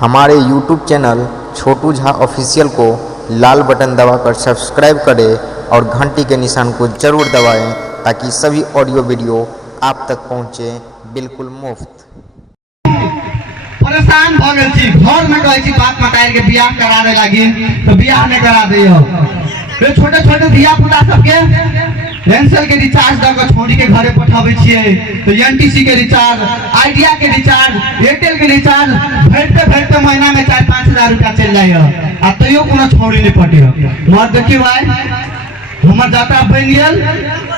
हमारे YouTube channel छोटू Jha official को लाल button दबाकर सब्सक्राइब करें और घंटी के निशान को जरूर दबाएं ताकि सभी ऑडियो वीडियो आप तक पहुंचे बिल्कुल मुफ्त। परेशान भ गेल छी, घर में कहै छी बाप मतारी के बियाह करा दे लागी तो बियाह नहीं करा दियो। ये छोटे छोटे धिया पुता सबके रेंसल के रिचार्ज द के छोड़ी के घरे पठाबै छियै तो एनटीसी के रिचार्ज, आइडिया के रिचार्ज, एयरटेल के रिचार्ज भरते भरते महीना में 4-5 हजार रुपया चल जाय आ तैयो कोनो छोड़ी नहीं पटे। मर देखियो भाई हमर जात्रा बन गेल,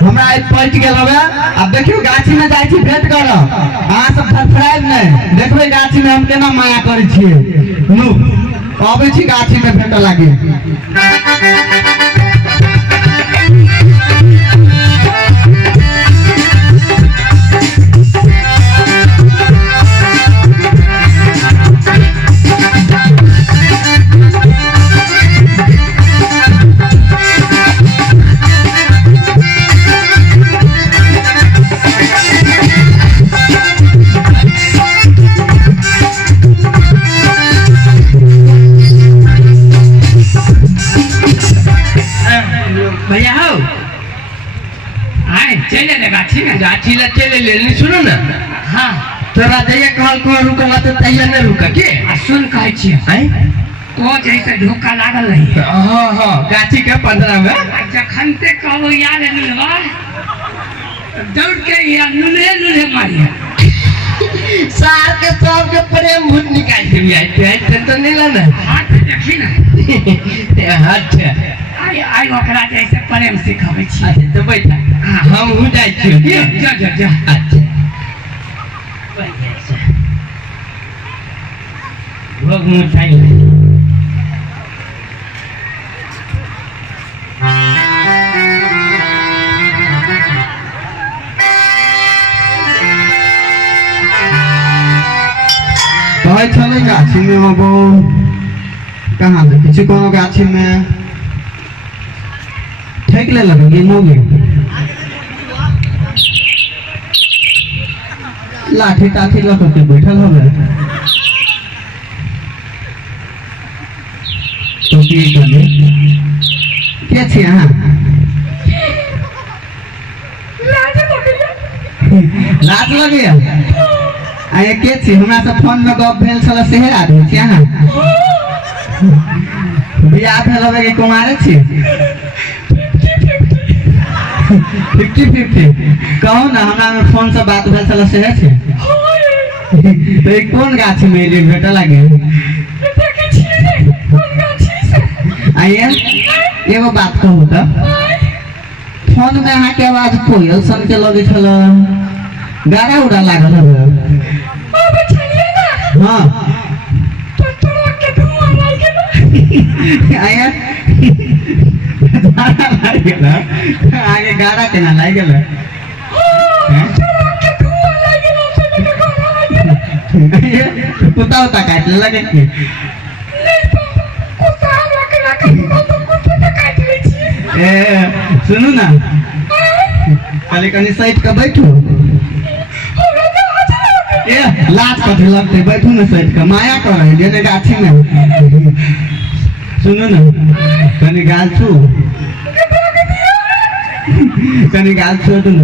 हमरा आज पलट गेल हवे। अब देखियो गाछी में जाय छी भेंट कर, अहाँ सब फरफराइब नहीं देखबै गाछी में हम केना माया करै छियै। नु आबै छी गाछी में भेंट लागी। भैया हो आए चले ले गाछी ले चले ले सुनो ना। हाँ तोरा जइया कहल को रुकला तो तैया नहीं रुका के आ सुन कहै छी हैं तो जैसे धोखा लागल रही। हां हां गाछी के 15 में जखन ते कहबो यार नुलवा दौड़ के या नुले मारिया सार के सब के प्रेम भूत निकाल के भी आए तो नहीं लाना। हाथ देखी ना हाथ आई ओकरा जैसे प्रेम सिखाबै छी। अच्छा तो बैठा हम हो जाय छी जा अच्छा भोग मिठाई कहै छलै गाछी में हबो कहाँ देखै छी कोनो गाछी में ठेक ले लगेगी मोगी लाठी टाठी लग के बैठल हवे तो की करे के छी अहाँ लाज लगे आए के छी हमरा से फोन में गप भेल छला शहर आदमी छी अहाँ बियाह भेल हवे के कुमारे छी 50-50 कहो ना हमरा में फोन से बात भेल छला शहर छी तो एक कौन गाछी में ले भेट लागे आइए एगो बात कहू तो फोन में अहाँ के आवाज कोयल सन के लगे छला गाड़ा उड़ा लागल हवे हाँ आइए आगे गाड़ा केना लाग गेल कुत्ता उता काट लगे की सुनू ना कल कनी साइड का बैठू लाज कथी लगते बैठू ना साइड का माया कर जेने गाछी में सुनो ना कनी गाल छू कनी गाल छू तुम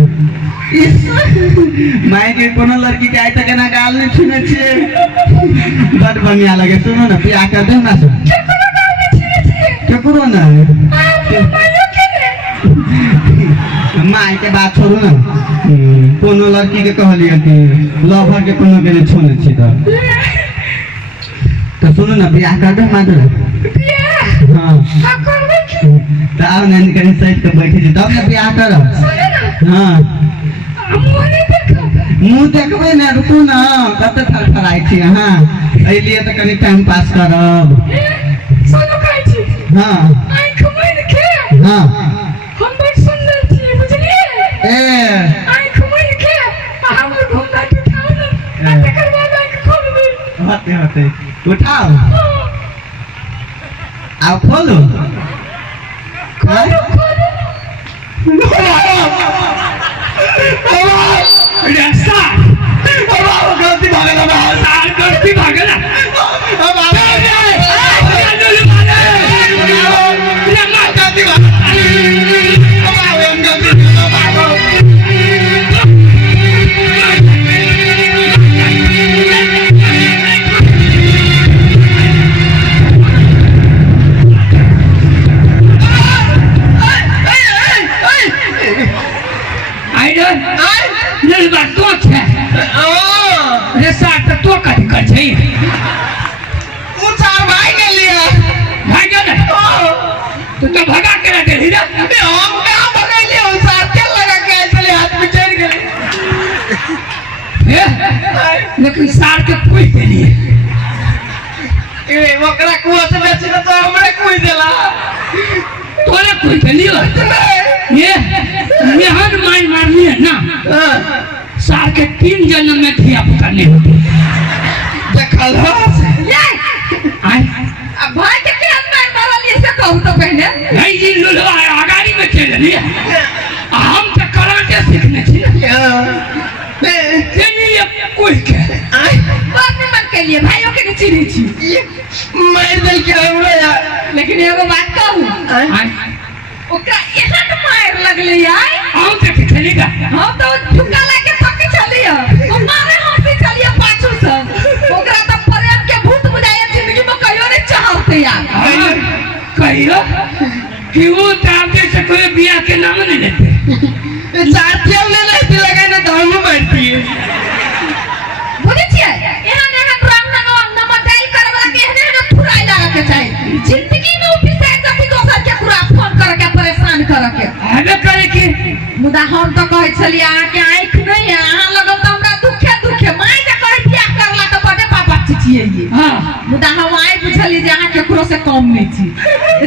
माय के कोनो लड़की के आइ तक ना गाल नहीं छूने छे बड़ बढ़िया लगे। सुनो ना बियाह कर दे ना से केकरो ना माय के बात छोड़ू ना कोनो लड़की के कहलिए कि लवर के कोनो के छूने छी तो सुनो ना बियाह कर दे मादर हाँ ताव नहीं कहीं साइड पे बैठी थी तब ना बियाह कर हाँ मुँह देखबे ना रुकू ना कते थरथराई छी हाँ एहि लिए तो कनी टाइम पास करब हाँ हाँ हम बड़ सुंदर छी बुझलिए आंख मुन के हमर घुंघट उठाओ ना तकर बाद आंख खोलबे होते उठाओ आओ खोलो गलती भागे तो भगा के रखे हीरा हम कहाँ भगैले हो साथे लगा के चले हाथ में चढ़ गए लेकिन सार के कोई देली ए ओकरा कुआ से बेची तो हमरे कोई देला तोरे कोई देली ये मेहन मार मारनी है ना सार के 3 जन्म में धिया पुता नहीं होती देखल हो आई अब भाई के केहन मार मारल ऐसे कहू तो पहले नहीं जी लुलवा आगाड़ी में चल रही है हम तो कराटे सीखने छी चलिए कोई के बात में मत कहिए भाइयों के नीचे नीचे मार दे के हमरा यार लेकिन एगो बात कहूं आई ओकरा एहन मार लगले यार हम तो खेलेगा हम तो ठुका लेके थक चलिए हमारे हंसी चलिए पाछू से ओकरा तो प्रेम के भूत बुझाए जिंदगी में कहियो नहीं चाहते यार कहियो कि वो ताते से कोई बियाह के नाम नहीं लेते साथियों ने नहीं लगाने तो हम मारती है बुझे छिए एहन एहन रंग नंबर डायल करे वाला के एहन एहन थुराई लगा के चाहे जिंदगी में उठी से जब दोसर के पूरा फोन कर के परेशान कर के हबे करे कि मुदा हम तो कहै छलिए अहाँ के आंख नहीं है अहाँ लगल तो हमरा दुखे दुखे माय जे कहै बियाह करला तो बड़े पापा छिए ये हां मुदा हम आइ बुझलिए जे अहाँ केकरो से कम नहीं छी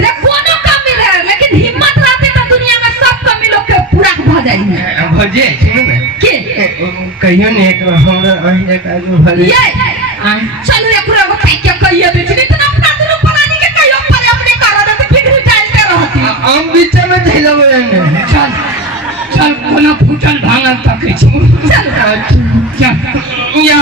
रे कोनो कमी रहे लेकिन हिम्मत रहते तो दुनिया में सब कमी लोग के पूरा भ जाई भजे सुनो ना के कहियो ने एक हमरा अही एक आदमी भले ये चल रे पूरा को काट के कहिए दे छी इतना अपना दुनु बनानी के कहियो पर अपने कर दे तो फिर डालते रहती हम बीच में धैला बोलेंगे चल चल कोना फूटल भांगल तके छी चल चल या